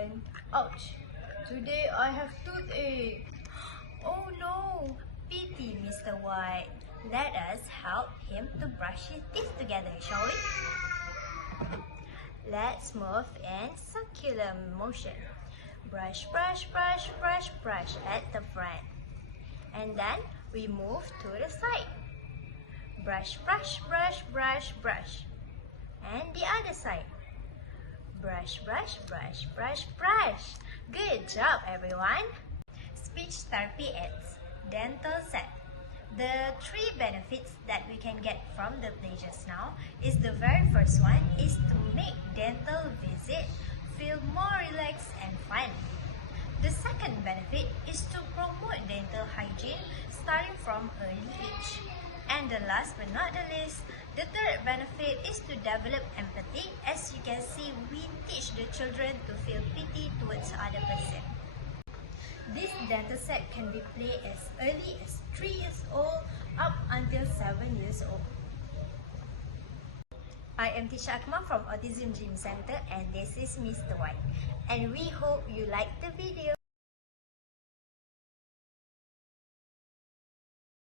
everyone. Ouch! Today I have toothache. Oh no! Pity Mr. White. Let us help him to brush his teeth together, shall we? Let's move in circular motion. Brush, brush, brush, brush, brush at the front. And then we move to the side. Brush, brush, brush, brush, brush. And the other side. Brush, brush, brush, brush, brush. Good job, everyone. Speech therapy aids, dental set. The three benefits that we can get from the play just now is the very first one is to make dental visit feel more relaxed and fun. The second benefit is to promote dental hygiene starting from early age. And the last but not the least, the third benefit is to develop empathy. As you can see, we teach the children to feel pity towards other person. This dental set can be played as early as 3 years old up until 7 years old. I am Tisha Akmal from Autism Dream Center and this is Mr. White. And we hope you liked the video.